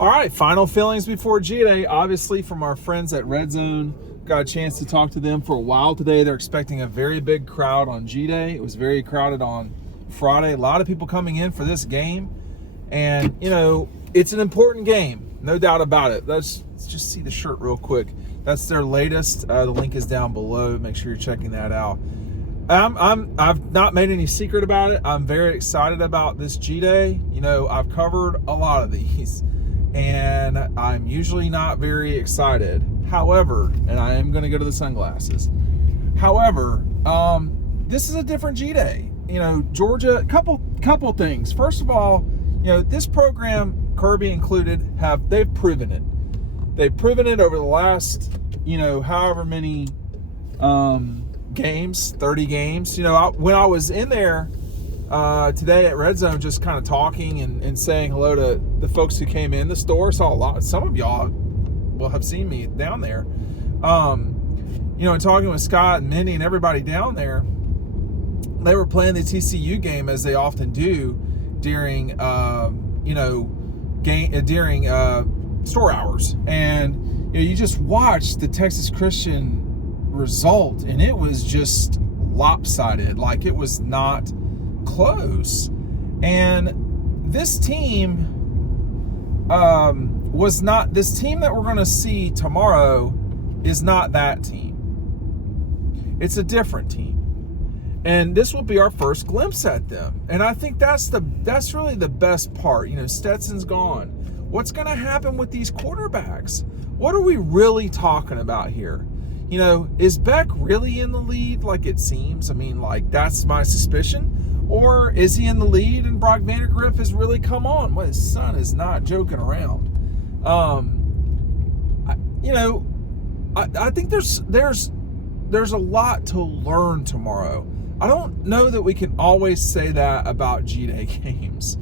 All right, final feelings before G-Day. Obviously, from our friends at Red Zone, got a chance to talk to them for a while today. They're expecting a very big crowd on G-Day. It was very crowded on Friday. A lot of people coming in for this game. And, it's an important game, no doubt about it. Let's just see the shirt real quick. That's their latest. The link is down below. Make sure you're checking that out. I've not made any secret about it. I'm very excited about this G-Day. I've covered a lot of these, and I'm usually not very excited. However, and I am going to go to the sunglasses. However, this is a different G-Day. Georgia, couple things. First of all, this program, Kirby included, they've proven it. They've proven it over the last, however many games, 30 games. When I was in there today at Red Zone, just kind of talking and saying hello to the folks who came in the store, saw a lot. Some of y'all will have seen me down there. And talking with Scott and Minnie and everybody down there, they were playing the TCU game as they often do during during store hours, and you just watched the Texas Christian result, and it was just lopsided. Like, it was not close. And this team was not this team that we're going to see tomorrow. Is not that team. It's a different team. And this will be our first glimpse at them. And I think that's really the best part. Stetson's gone. What's going to happen with these quarterbacks? What are we really talking about here? Is Beck really in the lead like it seems? That's my suspicion. Or is he in the lead and Brock Vandagriff has really come on? Well, his son is not joking around. I think there's a lot to learn tomorrow. I don't know that we can always say that about G-Day games.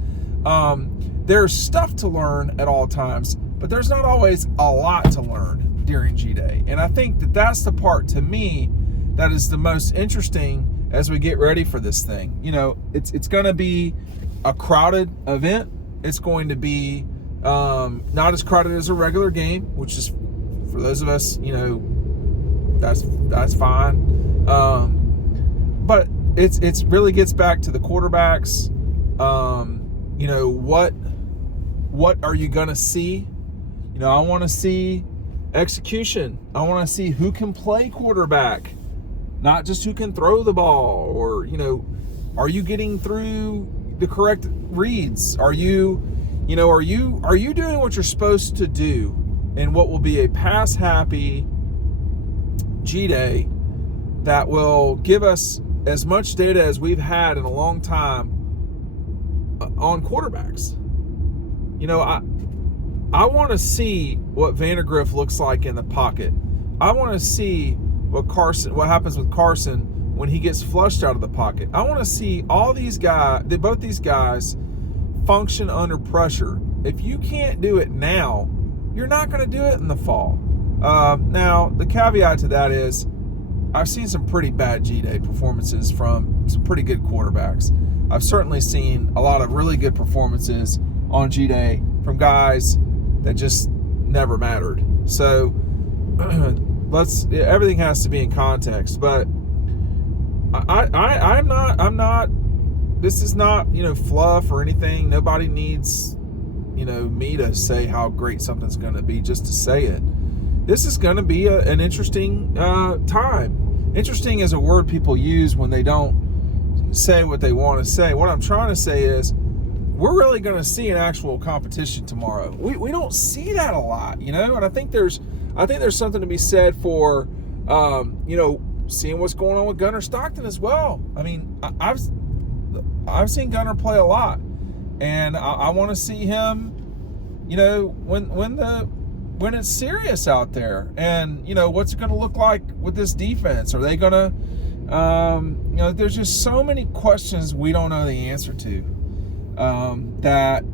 There's stuff to learn at all times, but there's not always a lot to learn during G-Day. And I think that's the part, to me, that is the most interesting as we get ready for this thing. It's going to be a crowded event. It's going to be not as crowded as a regular game, which is, for those of us, that's fine. But it's really gets back to the quarterbacks. What are you gonna see? I want to see execution. I want to see who can play quarterback, not just who can throw the ball. Or are you getting through the correct reads? Are you doing what you're supposed to do in what will be a pass happy G-Day that will give us as much data as we've had in a long time on quarterbacks? I want to see what Vandagriff looks like in the pocket. I want to see what happens with Carson when he gets flushed out of the pocket. I want to see all these guys, both these guys, function under pressure. If you can't do it now, you're not going to do it in the fall. Now, the caveat to that is I've seen some pretty bad G-Day performances from some pretty good quarterbacks. I've certainly seen a lot of really good performances on G-Day from guys that just never mattered. So everything has to be in context. But I'm not. This is not fluff or anything. Nobody needs me to say how great something's going to be just to say it. This is going to be an interesting time. Interesting is a word people use when they don't say what they want to say. What I'm trying to say is we're really going to see an actual competition tomorrow. We don't see that a lot, and I think there's something to be said for seeing what's going on with Gunnar Stockton as well. I've seen Gunnar play a lot, and I want to see him when it's serious out there. And what's it going to look like with this defense? Are they going to there's just so many questions we don't know the answer to, that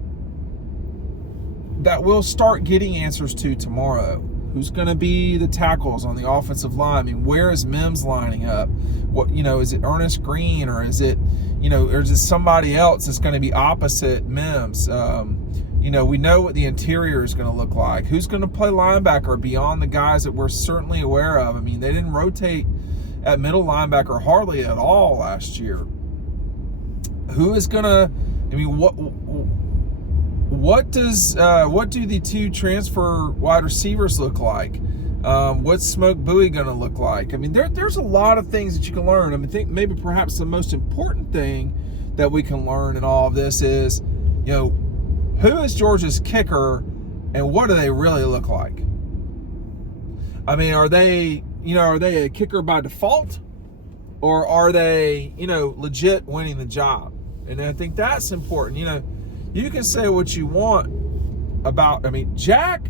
we'll start getting answers to tomorrow. Who's going to be the tackles on the offensive line? Where is Mims lining up? What, is it Ernest Green, or is it, or is it somebody else that's going to be opposite Mims? We know what the interior is going to look like. Who's going to play linebacker beyond the guys that we're certainly aware of? I mean, they didn't rotate at middle linebacker hardly at all last year. Who is going to, what do the two transfer wide receivers look like? What's Smoke Bowie going to look like? I mean, there's a lot of things that you can learn. I think maybe perhaps the most important thing that we can learn in all of this is, who is Georgia's kicker and what do they really look like? I mean, are they a kicker by default, or are they, legit winning the job? And I think that's important. You can say what you want about, Jack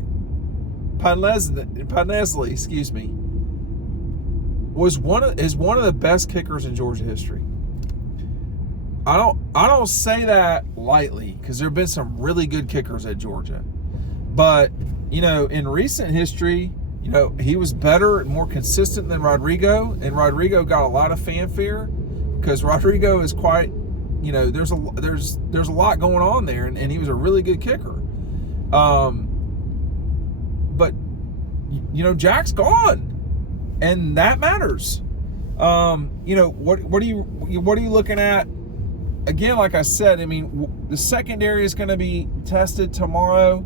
Panesley, is one of the best kickers in Georgia history. I don't say that lightly, because there have been some really good kickers at Georgia. But, in recent history, he was better and more consistent than Rodrigo, and Rodrigo got a lot of fanfare because Rodrigo is quite, there's a lot going on there, and he was a really good kicker. But Jack's gone, and that matters. What are you looking at? Again, like I said, the secondary is going to be tested tomorrow.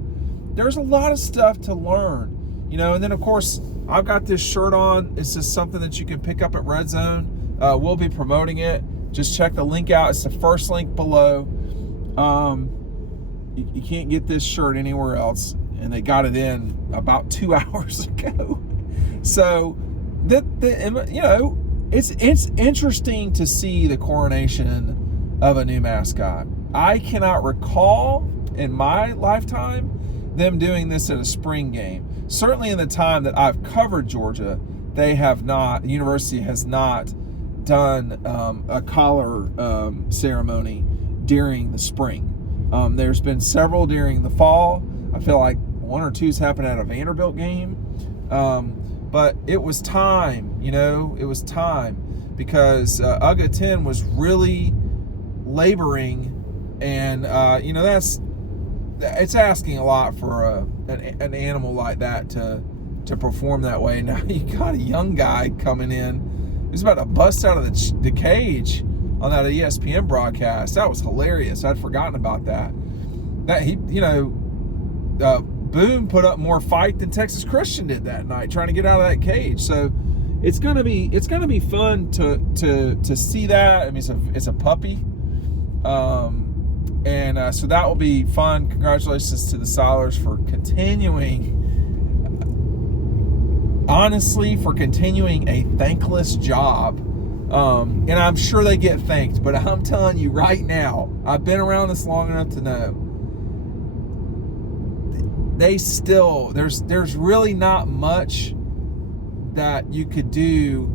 There's a lot of stuff to learn, and then of course I've got this shirt on. It's just something that you can pick up at Red Zone. We'll be promoting it. Just check the link out. It's the first link below. You can't get this shirt anywhere else, and they got it in about 2 hours ago. So it's interesting to see the coronation of a new mascot. I cannot recall in my lifetime them doing this at a spring game. Certainly in the time that I've covered Georgia, the university has not done a collar ceremony during the spring. There's been several during the fall. I feel like 1 or 2's happened at a Vanderbilt game. But it was time, it was time, because UGA 10 was really laboring, and it's asking a lot for an animal like that to perform that way. Now you got a young guy coming in who's about to bust out of the cage on that ESPN broadcast. That was hilarious. I'd forgotten about that. Boone put up more fight than Texas Christian did that night trying to get out of that cage. So it's gonna be fun to see that. It's a puppy. So that will be fun. Congratulations to the Silers for continuing a thankless job. And I'm sure they get thanked, but I'm telling you right now, I've been around this long enough to know there's really not much that you could do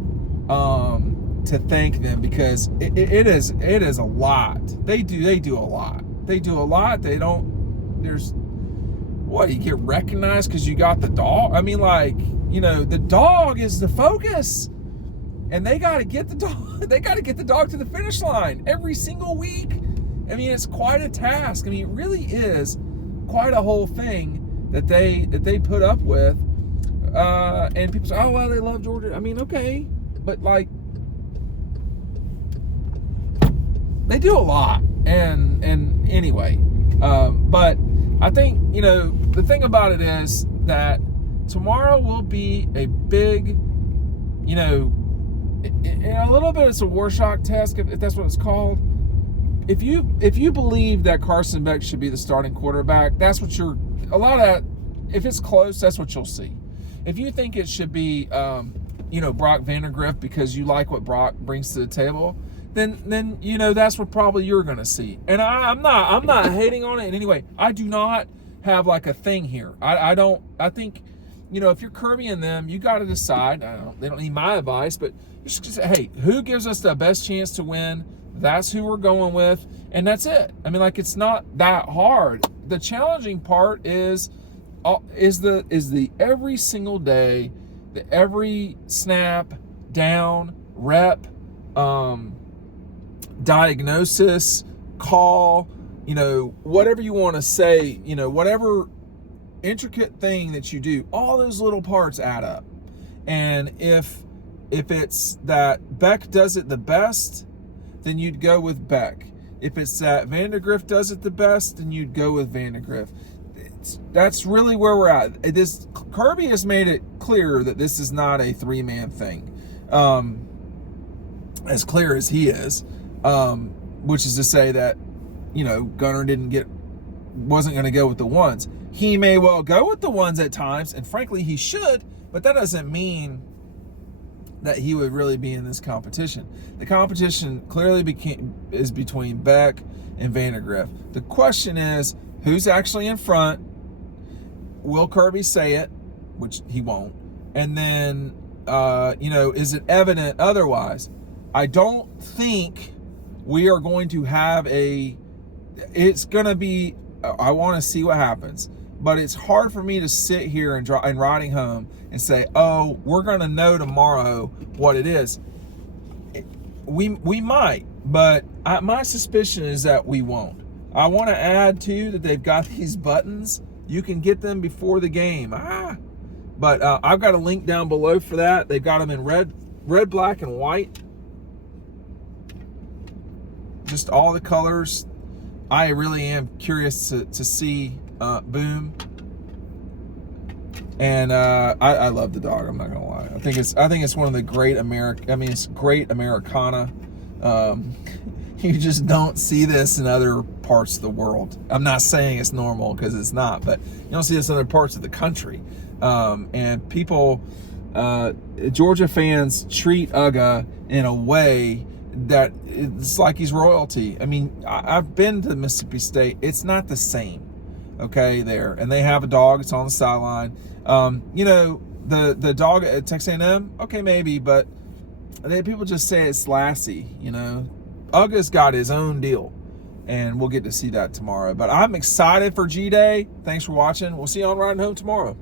to thank them, because it is a lot. They do a lot. You get recognized because you got the dog. The dog is the focus, and they got to get the dog. They got to get the dog to the finish line every single week. It's quite a task. It really is quite a whole thing that they put up with. And people say, oh well, they love Georgia. Okay, but they do a lot, and anyway, but I think the thing about it is that tomorrow will be a big, in a little bit it's a Rorschach test, if that's what it's called. If you believe that Carson Beck should be the starting quarterback, that's what a lot of that. If it's close, that's what you'll see. If you think it should be Brock Vandagriff because you like what Brock brings to the table, then that's what probably you're going to see. And I'm not hating on it in any way. I do not have a thing here. I think if you're Kirby and them, you got to decide. They don't need my advice, but you just say, hey, who gives us the best chance to win? That's who we're going with, and that's it. It's not that hard. The challenging part is the every single day, the every snap, down, rep, diagnosis, call, whatever you want to say, whatever intricate thing that you do, all those little parts add up. And if it's that Beck does it the best, then you'd go with Beck. If it's that Vandegrift does it the best, then you'd go with Vandegrift. That's really where we're at. Kirby has made it clear that this is not a three-man thing, as clear as he is, which is to say that, Gunnar wasn't going to go with the ones. He may well go with the ones at times, and frankly, he should, but that doesn't mean that he would really be in this competition. The competition clearly is between Beck and Vandegrift. The question is, who's actually in front? Will Kirby say it? Which he won't. And then, is it evident otherwise? I don't think we are going to have it's going to be, I want to see what happens. But it's hard for me to sit here and riding home and say, oh, we're going to know tomorrow what it is. We might, but my suspicion is that we won't. I want to add, too, that they've got these buttons. You can get them before the game. But I've got a link down below for that. They've got them in red, black, and white. Just all the colors. I really am curious to see Boom. And I love the dog. I'm not gonna lie. I think it's one of the great it's great Americana. You just don't see this in other parts of the world. I'm not saying it's normal, because it's not, but you don't see this in other parts of the country. And people, Georgia fans treat Uga in a way that it's like he's royalty. I mean, I've been to Mississippi State. It's not the same. Okay, there. And they have a dog. It's on the sideline. The dog at Texas A&M, okay, maybe, but people just say it's Lassie, Uga's got his own deal, and we'll get to see that tomorrow. But I'm excited for G-Day. Thanks for watching. We'll see you on Riding Home tomorrow.